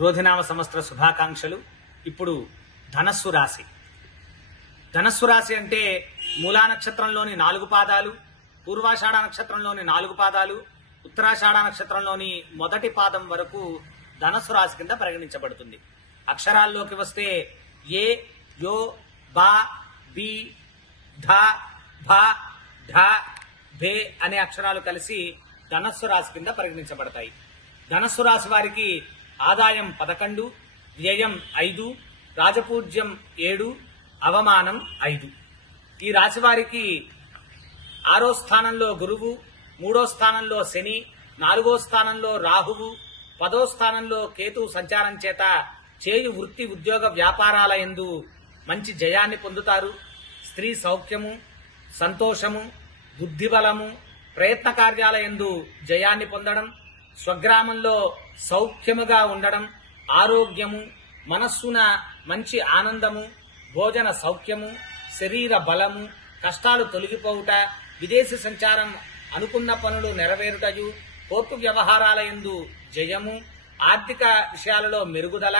క్రోధినామ సంవత్సర శుభాకాంక్షలు. ఇప్పుడు ధనస్సు రాశి. ధనస్సు రాశి అంటే మూలా నక్షత్రంలోని 4 పాదాలు, పూర్వాషాఢ నక్షత్రంలోని 4 పాదాలు, ఉత్తరాషాఢ నక్షత్రంలోని మొదటి పాదం వరకు ధనస్సు రాశి కింద పరిగణించబడుతుంది. అక్షరాల్లోకి వస్తే ఏ, యో, బా, బి, ధ, భ, ఢ, భే అనే అక్షరాలు కలిసి ధనస్సు రాశి కింద పరిగణించబడతాయి. ధనస్సు రాశి వారికి ఆదాయం 11, వ్యయం 5, రాజపూజ్యం 7, అవమానం 5. ఈ రాశి వారికి 6వ స్థానంలో గురువు, 3వ స్థానంలో శని, 4వ స్థానంలో రాహువు, 10వ స్థానంలో కేతు సంచారం చేత చేయు వృత్తి ఉద్యోగ వ్యాపారాల యందు మంచి జయాన్ని పొందుతారు. స్త్రీ సౌఖ్యము, సంతోషము, బుద్ధిబలము, ప్రయత్న కార్యాల యందు జయాన్ని పొందడం, స్వగ్రామంలో సౌఖ్యముగా ఉండడం, ఆరోగ్యము, మనస్సున మంచి ఆనందము, భోజన సౌఖ్యము, శరీర బలము, కష్టాలు తొలగిపోవుట, విదేశీ సంచారం, అనుకున్న పనులు నెరవేరుటయు, కోర్టు వ్యవహారాల యందు జయము, ఆర్థిక విషయాలలో మెరుగుదల,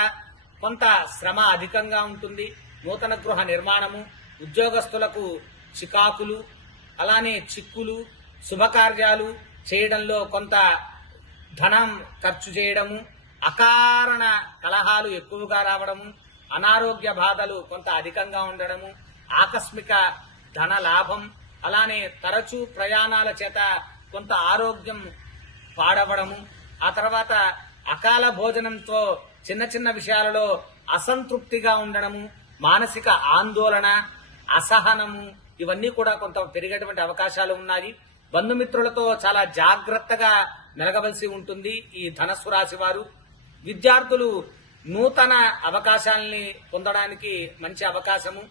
కొంత శ్రమ అధికంగా ఉంటుంది, నూతన గృహ నిర్మాణము, ఉద్యోగస్తులకు చికాకులు, అలానే చిక్కులు, శుభకార్యాలు చేయడంలో కొంత ధనం ఖర్చు చేయడము, అకారణ కలహాలు ఎక్కువగా రావడము, అనారోగ్య బాధలు కొంత అధికంగా ఉండడము, ఆకస్మిక ధన లాభం, అలానే తరచూ ప్రయాణాల చేత కొంత ఆరోగ్యం పాడవడము, ఆ తర్వాత అకాల భోజనంతో చిన్న చిన్న విషయాలలో అసంతృప్తిగా ఉండడము, మానసిక ఆందోళన, అసహనము, ఇవన్నీ కూడా కొంత పెరిగేటువంటి అవకాశాలు ఉన్నాయి. బంధుమిత్రులతో చాలా జాగ్రత్తగా మెలగవలసి ఉంటుంది ఈ ధనస్సు రాశి వారు. విద్యార్థులు నూతన అవకాశాలని పొందడానికి మంచి అవకాశము.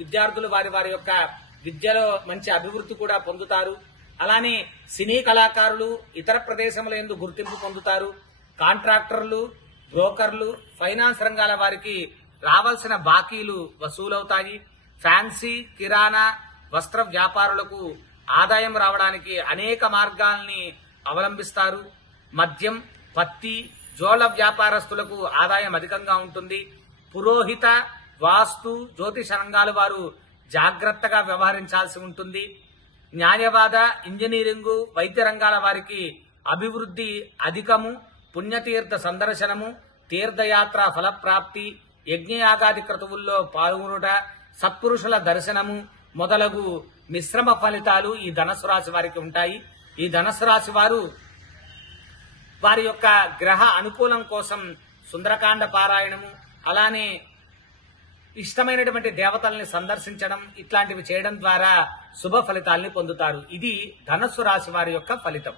విద్యార్థులు వారి యొక్క విద్యలో మంచి అభివృద్ధి కూడా పొందుతారు. అలానే సినీ కళాకారులు ఇతర ప్రదేశముల యందు గుర్తింపు పొందుతారు. కాంట్రాక్టర్లు, బ్రోకర్లు, ఫైనాన్స్ రంగాల వారికి రావాల్సిన బాకీలు వసూలవుతాయి. ఫ్యాన్సీ, కిరాణా, వస్త్ర వ్యాపారులకు ఆదాయం రావడానికి అనేక మార్గాల్ని అవలంబిస్తారు. మద్యం, పత్తి, జోళ్ల వ్యాపారస్తులకు ఆదాయం అధికంగా ఉంటుంది. పురోహిత, వాస్తు, జ్యోతిష రంగాల వారు జాగ్రత్తగా వ్యవహరించాల్సి ఉంటుంది. న్యాయవాద, ఇంజనీరింగు, వైద్య రంగాల వారికి అభివృద్ధి అధికము. పుణ్యతీర్థ సందర్శనము, తీర్థయాత్ర ఫలప్రాప్తి, యజ్ఞయాగాది క్రతువుల్లో పాల్గొనుట, సత్పురుషుల దర్శనము మొదలగు మిశ్రమ ఫలితాలు ఈ ధనస్సు రాశి వారికి ఉంటాయి. ఈ ధనస్సు రాశి వారు వారి యొక్క గ్రహ అనుకూలం కోసం సుందరకాండ పారాయణము, అలానే ఇష్టమైనటువంటి దేవతల్ని సందర్శించడం, ఇట్లాంటివి చేయడం ద్వారా శుభ ఫలితాల్ని పొందుతారు. ఇది ధనస్సు రాశి వారి యొక్క ఫలితం.